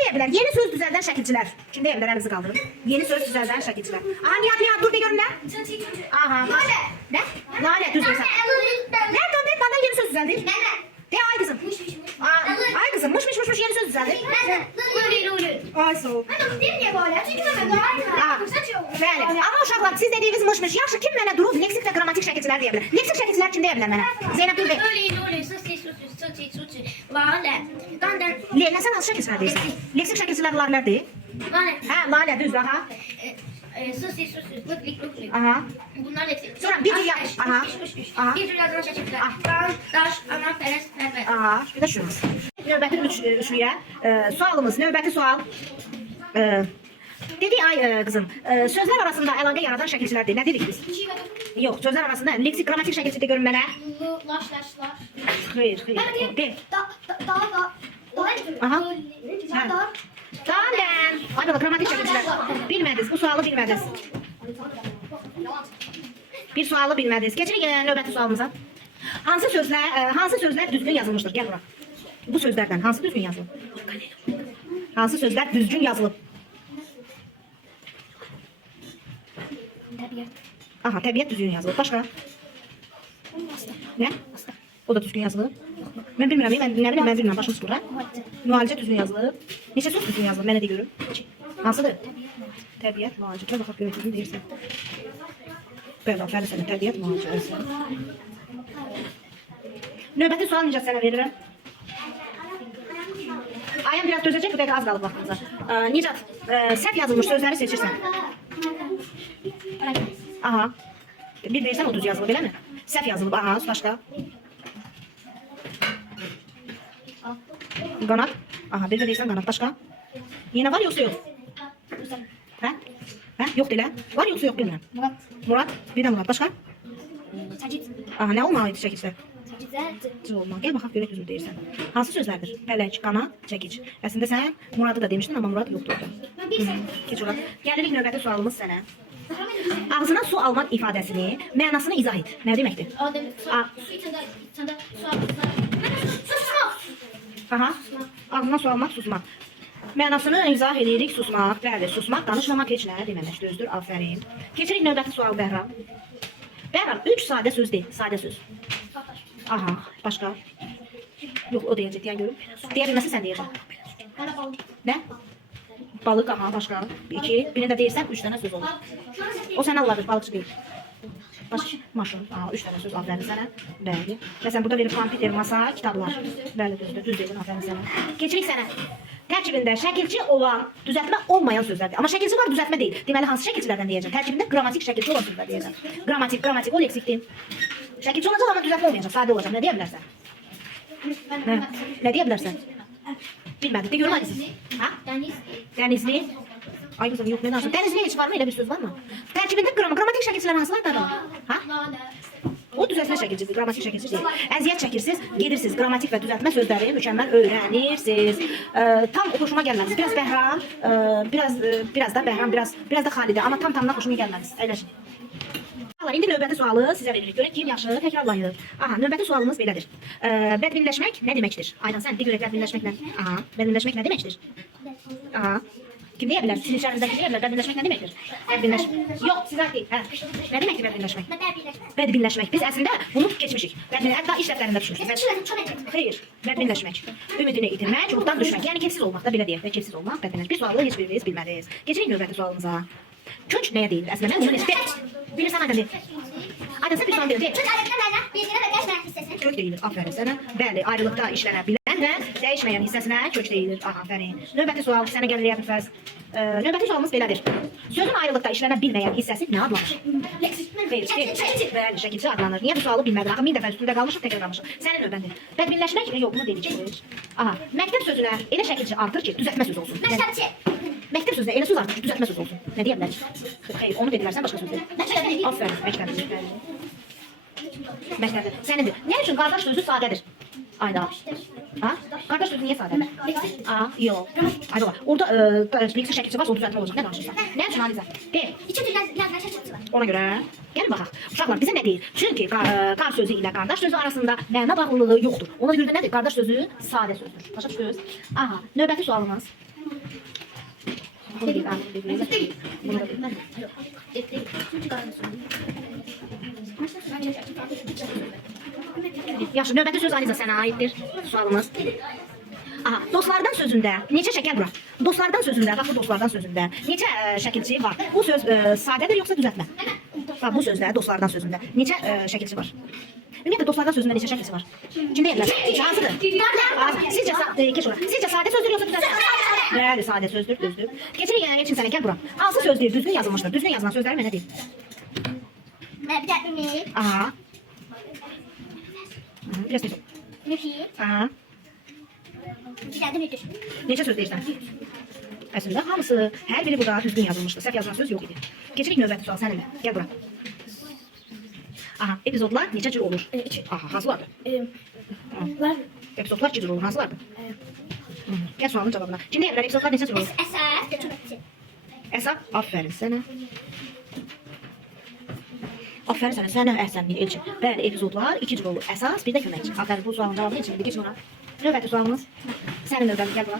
deyə bilər? Yeni söz düzəldən şəkilçilər. Kim deyə bilər? Əlinizi qaldırın. Yeni söz düzəldən şəkilçilər. Aha, Nihat, dur de görüm nə? Aha. Lalə. Nə? Lalə, düz deyirsən. Nereden de bana yeni söz düzeldir? De ay kızım. Ay kızım, mış yeni söz düzeldir. Ay sağ ol. Bəli. Ama uşaqlar, siz dediğiniz mış. Yaxşı, kim mənə durub leksik və qrammatik şəkilçilər deyə bilər? Leksik şəkilçilər kim deyə bilər mənə? Zeynəb dur de. Leyla, sən hansı şəkilçilər deyirsən? Leksik şəkilçilər larlərdir. Hə, lalə, düz, aha. Aha. Bunlar leksik. Sonra bir cür yaz. Aha. Aha. Bir cür yazılan şəkillər. Qan, daş, ana, fərəz, fərvə. Aha, bir də şurası. Növbəti üçlüyə. Sualımız, növbəti sual. Dedi ay kızım, sözler arasında əlaqə yaradan şəkilçilərdir. Nə dedik biz? Yox, sözler arasında leksik, qrammatik şəkilçi də görün mənə. Laşlar. Xeyr. De. Aha. Tamam. Ay baba, qrammatik şəkilçilər. Bilmədiniz, bu sualı bilmədiniz. Bir sualı bilmədiniz. Keçirik növbəti sualımıza. Hansı sözler düzgün yazılmışdır? Gəl bura. Bu sözlerden hansı düzgün yazılıb? Hansı sözler düzgün yazılıb? Aha, təbiət düzgün yazılıb. Başqa? Nə? O da düzgün yazılıb. Mən bilmirəm, mən bilmirəm. Başım sıxılır. Müalicə düzgün yazılıb. Neçə söz düzgün yazılıb? Mənə de görüm. Hansıdır? Təbiət, müalicə. Baxaq görək düzgün deyirsən. Bəli, aferin sənə. Təbiət, müalicə. Növbəti sual necə sənə verirəm? Ayhan biraz dözəcək, bu dəqiqə az qalıb vaxtımıza. Nicat, səhv yazılmış sözləri seçirsən. Aha. Bir deyirsən o düz yazılıb, elə mi? Səhv yazılıb, aha, başqa. Qanat. Aha, bir deyirsən qanat, başqa. Yenə var yoxsa yox? Hə? Hə? Yox deyə. Var yoxsa yox, bilmirəm. Murat. Bir də Murat, başqa? Aha, nə olmalı idi şəkilçilər? Olmalı. Gəl baxaq görək düzgün deyirsən. Hansı sözlərdir? Pələk, qanat, çəkic. Əslində sən Muradı da demişdin, amma Murad yoxdur orada. Keç olar. Gəlirik növbəti sualımız sənə. Ağzına su almaq ifadəsini, mənasını izah et. Nə deməkdir? Aha. Ağzına su almaq, susmaq. Mənasını izah edirik, susmaq. Bəli, susmaq, danışmamaq heç nə deməmək. Düzdür, afərin. Keçirik növbəti sual Bəhram. Bəhram, 3 sadə söz deyil, sadə söz. Aha, başqa? Yox, o deyəcək, deyən görüm. Deyə bilməsin, sən deyəcək. Nə? Balıq, aha, başqa. 2, birini də deyirsən, 3 dənə söz olur. O sənə Allah'dır, balıqçı deyil. Maşın, aha, 3 dənə söz, afərin sənə. Bəli. Məsələn, burada verir kompüter, masa, kitablar. Bəli, düzdür, düz deyil, afərin sənə. Keçirik sənə. Tərkibində şəkilçi olan, düzəltmə olmayan sözlərdir. Amma şəkilçi var, düzəltmə deyil. Deməli, hansı şəkilçilərdən deyəcəm? Tərkibində qrammatik şəkilçi olan sözlər deyəcəm. Qrammatik, o leksikdir. Şəkilçi olacaq, amma düzəltmə olmayacaq, sadə olacaq. Nə deyə bilərsən? Nə deyə bilərsən? Bilmədim, de görüm hadi siz. Ha? Dənizli. Ay kızım, yox, nə danışım? Dənizli heç var mı? Elə bir söz var mı? Tərkibində qrammatik şəkilçilər hansılardır? Ha? O düzəltmə şəkilçisiz, qrammatik şəkilçi deyil. Əziyyət çəkirsiniz, gedirsiniz, qrammatik və düzəltmə sözləri mükəmməl öyrənirsiniz. Tam xoşuma gəlməliyiz. Biraz Bəhram, biraz da Bəhram, biraz da Xalidə. Amma tam-tamına xoşuma gəlməliyiz. Əyləşin. İndi növbəti sualı sizə veririk. Görək kim yaxşı təkrarlayır. Aha, növbəti sualımız belədir. Bədminləşmək nə deməkdir? Aydan sən de görək bədminləşmək nə? Aha, bədminləşmək nə deməkdir? Aha. Kim deyə bilər? Sizin içərinizdə kim deyə bilər? Bədminləşmək nə deməkdir? Yox, sizə deyil. Hə. Nə deməkdir bədminləşmək? Bədminləşmək. Biz əslində bunu keçmişik. Hətta iş dəftərində düşmüşük. Xeyr, bədminləşmək. Ümidini itirmək, ruhdan düşmək. Yəni kefsiz olmaq da belə deyək. Kefsiz olmaq, bədminləşmək. Bir sualı heç biriniz bilmədiniz. Keçirik növbəti sualımıza. Könç nəyə deyilir? Əslində mən bunu bilirsən Aydan deyil. Aydan sən bir sual deyil. Kök deyilir. Aferin sənə. Bəli, ayrılıqda işlənə bilən və dəyişməyən hissəsinə kök deyilir. Aferin. Növbəti sual sənə gəlir Riyad. Növbəti sualımız belədir. Sözün ayrılıqda işlənə bilməyən hissəsi nə adlanır? Bəli, şəkilçi adlanır. Niyə bu sualı bilmədim? Axı 1000 dəfə üstündə qalmışıq, təkrarlamışıq. Sənin növbəndir. Bədminləşmək, yox, bunu dedik. Aha, məktəb sözünə elə şəkilçi artır ki, düzəltmə söz olsun. Məktəb sözünə elə söz artır ki, düzəltmə söz olsun. Nə deyə bilər? Xeyr, onu dedilərsən başqa söz deyil. Aferin, məktəbdir. Məktəbdir. Sənindir. Nə üçün qardaş sözü sadədir? Ayda. Ha? Qardaş sözü niyə sadədir? Aa, yox. Ayda var. Orada leksik şəkilçi varsa o düzəltmə olacaq. Nə danışırsan? Nə üçün Alizə? Deyil. Ona görə gəlin baxaq. Uşaqlar bizə nə deyir? Çünki qar sözü ilə qardaş sözü arasında məna bağlılığı yoxdur. Ona görə də nədir? Qardaş sözü sadə sözdür. Başa düşdünüz? Aha, növbəti sualımız. Bunu bir daha bir. Bunu da bir. Yaxşı, növbəti söz Aliza sənə aiddir. Sualımız. Aha, dostlardan sözündə neçə şəkil bura? Dostlardan sözündə, bax bu dostlardan sözündə neçə şəkilçi var? Bu söz sadədir yoxsa düzəltmə? Bax bu sözdə dostlardan sözündə neçə şəkilçi var? Ümumiyyətlə dostlardan sözündə neçə şəkilçi var? Kim deyirlər? Hansıdır? Sizcə sadə sözdür yoxsa düzəltmə? Bəli, sadə sözdür, düzdür. Keçin sənə, gəl bura. Hansı sözdür düzgün yazılmışdır? Düzgün yazılan sözləri mənə deyil. Bir de ümit. Aha. Biraz tez ol. Mühit. Aha. Bir de müdür. Neçə söz deyirsən? Əslində hamısı, hər biri burada düzgün yazılmışdı. Səhv yazılan söz yox idi. Keçirik növbəti sual səninlə. Gəl bura. Aha, epizodlar neçə cür olur? Aha, hansılardır? Epizodlar 2 cür olur, hansılardır? Gəl sualın cavabına. Kim deyə bilər epizodlar neçə cür olur? Eser. Götürmesi. Əsas, aferin sənə. Aferin sənə, sənə əhsənlik Elçin. Bəli, epizodlar 2 cür olur. Əsas, bir də köməkçi. Aferin, bu sualın cavabı Elçin. Geçin ona. Növbəti sualımız. Sənin növbətin, gəl bura.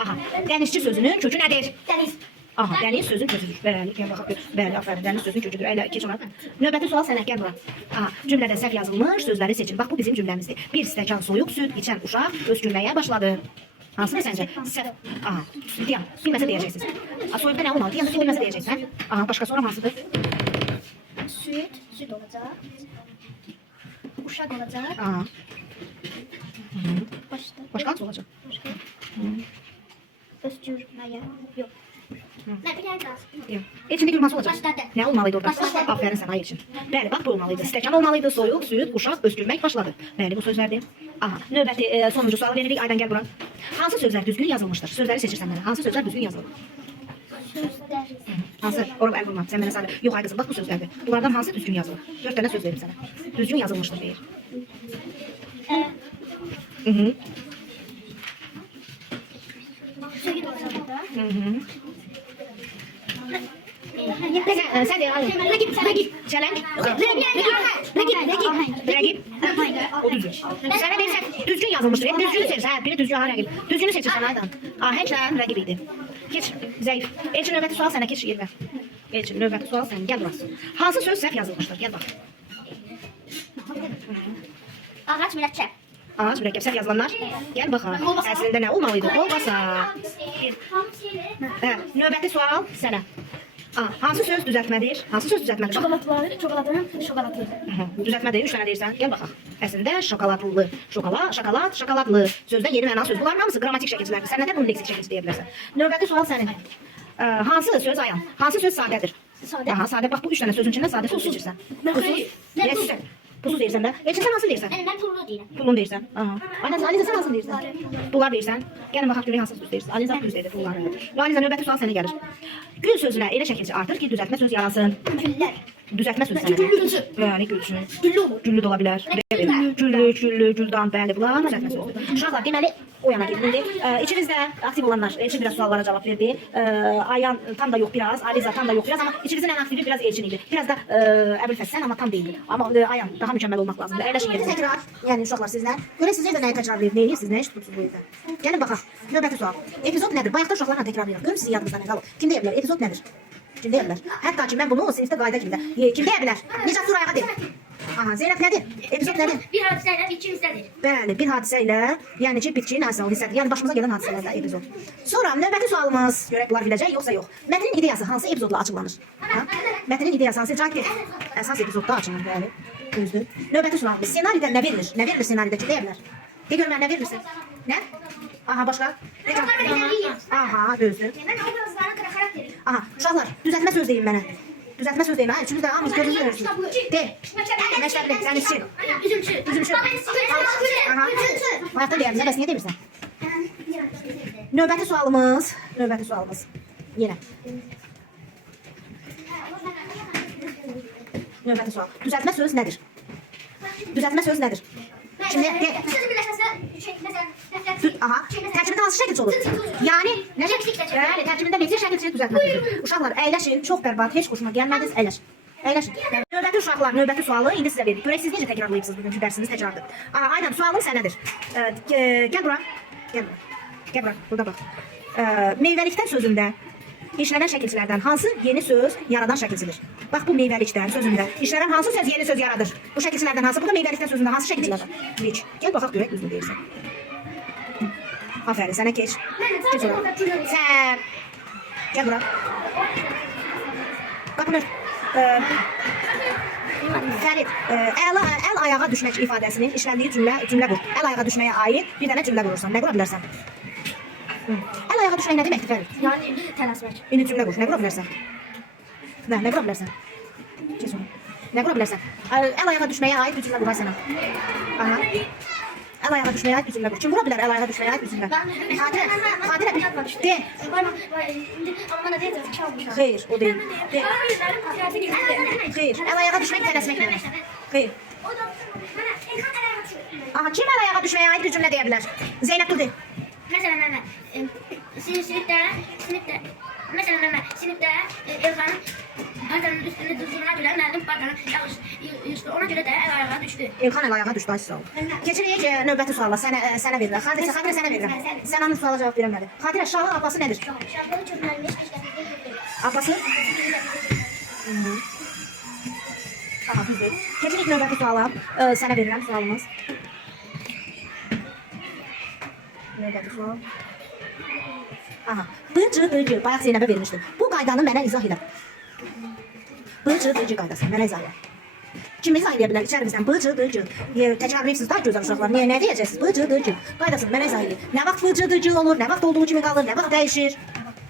Aha, dənizçi sözünün kökü nədir? Deniz. Aha, dəniz sözün köküdür. Bəli, gəl baxaq. Bəli, aferin, dəniz sözün köküdür. Əylə, keç ona. Növbəti sual sənə, gəl bura. Aha, cümlədə səhv yazılmış sözləri seçin. Bax, bu bizim cümləmizdir. Bir stəkan soyuq süd içən uşaq öskürməyə başladı. Hansıdır səncə? Səhv. Aha, deyəm, bilməsə deyəcəksiniz. Soyuqda nə olmalı? Deyəm, bilməsə deyəcəksən. Aha, başqa sonra hansıdır? Süt olacak. Uşak olacak. Aha, Başka. başqa hansı olacaq? Öskürmeye. Yok. Ne bir yer lazım. Yox. Elçində görməsi olacaq. Başladı. Nə olmalıydı orada? Başladı. Aferin sənə Elçin. Bəli, bax bu olmalıydı. Stəkan olmalıydı, soyuq, süd, uşaq öskürmək başladı. Bəli, bu sözlərdir. Aha, növbəti sonuncu sual veririk. Aydan gəl bura. Hansı sözlər düzgün yazılmışdır? Sözləri seçirsən mənə. Hansı sözlər düzgün yazılır? Sözler. Hansı? Orada əl vurma. Sən mənə sadə. Yox ay qızım, bax bu sözlərdir. Bunlardan hansı düzgün yazılır? 4 dənə söz verim sənə. Düzgün yazılmışdır deyir. Mhm. Süt olacak. Sən deyir, ayın. Rəqib. Çələng? Rəqib. Rəqib? O düzgün. Sənə deyirsən, düzgün yazılmışdır. Düzgünü seçirsən, hə, biri düzgün, ha, rəqib. Düzgünü seçirsən, aydan. Ahənglə rəqib idi. Keç, zəif. Elçin, növbəti sual sənə, keç yermə. Elçin, növbəti sual sənə, gəl burası. Hansı söz səhv yazılmışdır? Gəl bax. Ağaç mürəkkəb. Ağac, mürəkkəb, səhv yazılanlar. Gəl baxaq. Əslində nə olmalıydı? Olmasa. Hə, növbəti sual sənə. Hansı söz düzəltmədir? Hansı söz düzəltmədir? Çokoladın şokolatı. Düzəltmədir, 3 dənə deyirsən. Gəl baxaq. Əslində şokoladlı. Şokolad, şokoladlı. Sözdə yeni məna söz. Bunların hamısı qrammatik şəkilçilərdir. Sən nədən bunu leksik şəkilçi deyə bilərsən? Növbəti sual sənin. Hansı söz ayan? Hansı söz sadədir? Sadə. Aha, sadə. Bax bu 3 dənə sözün içində sadə söz seçirsən. Pusuz. Pusuz deyirsən də. Elçin sən hansı deyirsən? Mən pullu deyirəm. Pulun deyirsən. Aha. Aynen, Aliza sən hansı deyirsən? Pullar deyirsən. Gəlin baxaq görək hansı söz deyirsən. Aliza düz deyir pulları. Aliza növbəti sual sənə gəlir. Gül sözünə elə şəkilçi artır ki, düzəltmə söz yaransın. Güller. Düzəltmə sözü sənə. Güllücü. Bəli, gülçü. Güllü olur. Güllü də ola bilər. Güllü, güldan, bəli, bunlar düzəltmə sözüdür. Uşaqlar, deməli, o yana gedildi. İçinizdə aktiv olanlar, Elçin biraz suallara cavab verdi. Ayan tam da yox biraz, Aliza tam da yox biraz, amma içinizin ən aktivi biraz Elçin idi. Biraz da Əbülfəsən, amma tam deyildi. Amma Ayan daha mükəmməl olmaq lazımdır. Əyləşin yerinizə. Təkrar, yəni uşaqlar sizdən. Görək sizə də nəyi təkrar verir, nəyi siz, nəyi tutursuz bu evdə. Gəlin baxaq. Növbəti sual. Epizod nədir? Bayaqda uşaqlarla təkrarlayaq. Görüm sizin yadınızda nə qalıb. Kim deyə bilər? Epizod nədir? Kim deyə bilər? Hətta ki, mən bunu sinifdə qayda kimi də. Kim deyə bilər? Necə Surayağa deyil. Aha, Zeynəb nədir? Epizod nədir? Bir hadisələr ikimizdədir. Bəli, bir hadisə ilə, yəni ki, bitkinin hadisə hissədir. Yəni başımıza gələn hadisələrdə epizod. Sonra növbəti sualımız, görək bunlar biləcək yoxsa yox. Mətnin ideyası hansı epizodla açıqlanır? Ha? Mətnin ideyası hansı? Cavab ver. Əsas epizodda açılır, bəli. Düzdür. Növbəti sualımız, ssenaridə nə verilir? Nə verilir ssenaridə ki, deyə bilər? De gör mən nə verirsən? Nə? Aha, başqa? Aha, düzdür. Mən obrazlara görə xarakterim. Aha, uşaqlar, düzəltmə söz deyin mənə. Düzəltmə söz deyin, ha? Üçünüz də hamınız gözünüzü görürsünüz. De. Məktəbli, sən içsin. Üzümçü. Üzümçü. Aha. Bayaqda deyərdin, bəs niyə demirsən? Növbəti sualımız. Yenə. Növbəti sual. Düzəltmə söz nədir? Düzəltmə söz nədir? Şimdi de. Sözü birləşməsə, məsələn, Aha. Tərkibində hansı şəkilçi olur? Yəni, necə? Bəli, tərkibində leksik şəkilçi düzəltmə sözü. Uşaqlar, əyləşin. Çox bərbad, heç xoşuma gəlmədiniz, əyləşin. Əyləşin. Növbəti uşaqlar, növbəti sualı indi sizə veririk. Görək siz necə təkrarlayıbsınız bugünkü dərsiniz təkrardır. Aynen, sualım sənədir. Gəl bura. Gəl bura. Gel bura, burada bax. Meyvəlikdən sözündə işlənən şəkilçilərdən hansı yeni söz yaradan şəkilçidir? Bax bu meyvəlikdən sözündə işlənən hansı söz yeni söz yaradır? Bu şəkilçilərdən hansı? Bu da meyvəlikdən sözündə hansı şəkilçilərdən? Biç. Gel baxaq görək düzgün deyirsən. Aferin, sənə keç. Keç ora. Sən. Gel bura. Qapını. Fərid, əl ayağa düşmək ifadəsinin işləndiyi cümlə qur. Əl ayağa düşməyə aid bir dənə cümlə qurursan. Nə qura bilərsən? Əl ayağa düşmək nə deməkdir Fərid? Yani tələsmək. İndi cümlə qur. Nə qura bilərsən? Nə qura bilərsən? Keç onu. Nə qura bilərsən? Əl ayağa düşməyə aid bir cümlə qur sənə. Aha. Əl ayağa düşməyə aid bir cümlə qur. Kim qura bilər əl ayağa düşməyə aid bir cümlə? Xatirə bir de. Ama bana değil de çalmışlar. Xeyr, o deyil. De. Xeyr, əl ayağa düşmək tələsmək demək. Xeyr. Aha, kim əl ayağa düşməyə aid bir cümlə deyə bilər? Zeynəb dur de. Mesela sinifte Elhan'ın partanın üstüne durduğuna göre müəllim partanın üstü ona göre de el ayağa düştü. Elxan əl ayağa düşdü, ay sağ ol. Keçirik növbəti suala, sənə verirəm. Xatirə sənə verirəm. Sən hansı suala cavab verəmədin? Xatirə, şahın apası nədir? Şahları çözülmüş işlemde. Apası? Aha, düzdür. Keçirik növbəti suala, sənə verirəm sualımız. Növbəti sual. Aha, bıcı, bayaq Zeynəbə vermişdim. Bu qaydanı mənə izah elə. Bıcı qaydası, mənə izah elə. Kim izah edə bilər içərimizdən? Bıcı. Təkrarlayırsınız da gözəl uşaqlar. Nə deyəcəksiniz? Bıcı. Qaydasını mənə izah elə. Nə vaxt bıcı olur, nə vaxt olduğu kimi qalır, nə vaxt dəyişir.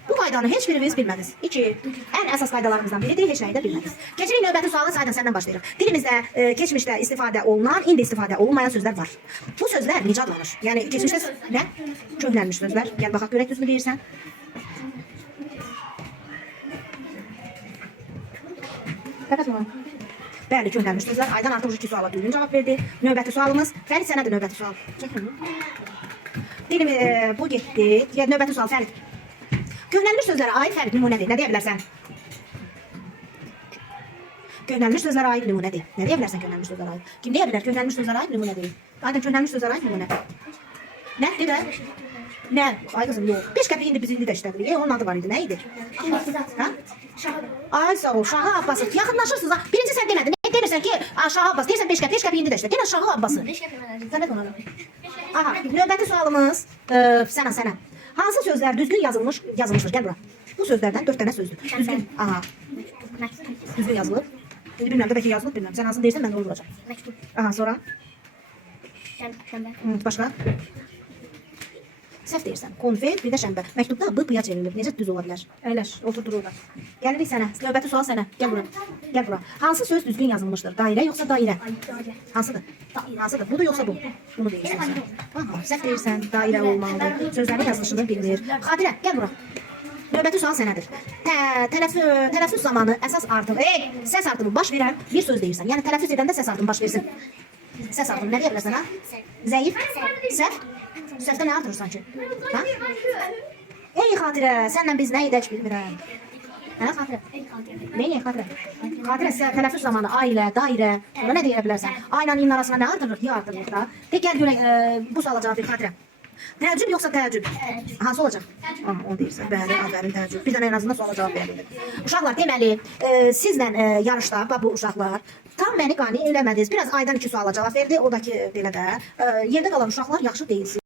Bu qaydanı heç biriniz bilmədiniz. 2. Ən əsas qaydalarımızdan biridir, heç nəyi də bilmədiniz. Keçirik növbəti sualı saydan səndən başlayırıq. Dilimizdə, keçmişdə istifadə olunan, indi istifadə olunmayan sözlər var. Bu sözlər necə adlanır? Yəni keçmişdə nə? Köhnəlmiş sözlər. Gəl baxaq görək düzmü deyirsən? Bəli, köhnəlmiş sözlər. Aydan artıq 2 suala düzgün cavab verdi. Növbəti sualımız. Fərid, sənədir növbəti sual. Dilimi bu getdi. Gəl növbəti sual Fərid. Köhnəlmiş sözlərə aid Fərid nümunədir. Nə deyə bilərsən? Köhnəlmiş sözlərə aid nümunədir. Nə deyə bilərsən köhnəlmiş sözlərə aid? Kim deyə bilər köhnəlmiş sözlərə aid nümunədir? Aydın köhnəlmiş sözlərə aid nümunə. Nə? De də? Nə? Ay qızım, yox. 5 qəpik indi biz indi də işlədirik. Onun adı var idi. Nə idi? Ha? Ay sağ ol. Şahı Abbası. Yaxınlaşırsınız ha. Birinci sən demədin. Ne demirsən ki, Şahı Abbas. Deyirsən 5 qəpik indi də işlə. Denə Şahı Abbası. Sənət ona. Aha, növbəti sualımız sənə. Hansı sözlər düzgün yazılmışdır? Gəl bura. Bu sözlərdən 4 dənə sözdür. Düzgün. Aha. Düzgün yazılıb. İndi bilmirəm də bəlkə yazılıb, bilmirəm. Sən hansını deyirsən, mən də onu vuracağam. Aha, sonra? Şənbə. Başqa? Səhv deyirsən. Konfet, bir də şənbə. Məktubda B-ya çevrilib. Necə düz ola bilər? Əyləş, otur dur orada. Gəlirik sənə. Növbəti sual sənə. Gəl bura. Gəl bura. Hansı söz düzgün yazılmışdır? Dairə yoxsa dairə? Hansıdır? Hansıdır? Budur yoxsa bu? Bunu deyirsən sən. Aha, səhv deyirsən. Dairə olmalıdır. Sözlərin yazılışını bilir. Xatirə, gəl bura. Növbəti sual sənədir. Tələffüz zamanı əsas artım, səs artımı baş verən bir söz deyirsən. Yəni tələffüz edəndə səs artımı baş versin. Səs artımı nə deyə bilərsən ha? Zəif? Səhv? Səhvdə nə artırırsan ki? Ha? Ey Xatirə, sənlə biz nə edək bilmirəm. Hə Xatirə? Neyək Xatirə? Xatirə, tələffüz zamanı ailə, dairə, ona nə deyə bilərsən? Ayla in arasına nə artırırıq? Ya artırırıq da. De gəl görək bu suala cavab ver Xatirə. Təəccüb yoxsa təəccüb? Hansı olacaq? Onu deyirsən. Bəli, aferin təəccüb. Bir dənə en azından suala cavab verin. Uşaqlar, deməli, sizlə yarışda, bu uşaqlar tam məni qane eləmədiniz. Biraz aydan 2 suala cavab verdi. O da ki, belə də. Yerdə qalan uşaqlar yaxşı deyilsiniz.